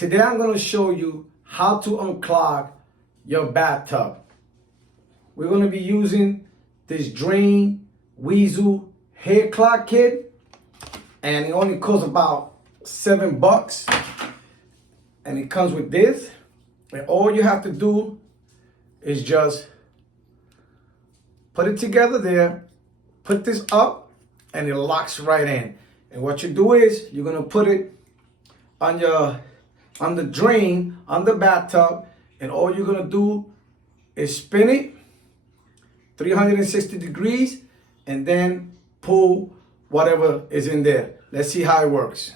Today I'm going to show you how to unclog your bathtub. We're going to be using this Drain Weasel hair clog kit, and it only costs about $7. And it comes with this, and all you have to do is just put it together there, put this up, and it locks right in. And what you do is you're gonna put it on the drain, on the bathtub, and all you're gonna do is spin it 360 degrees and then pull whatever is in there. Let's see how it works.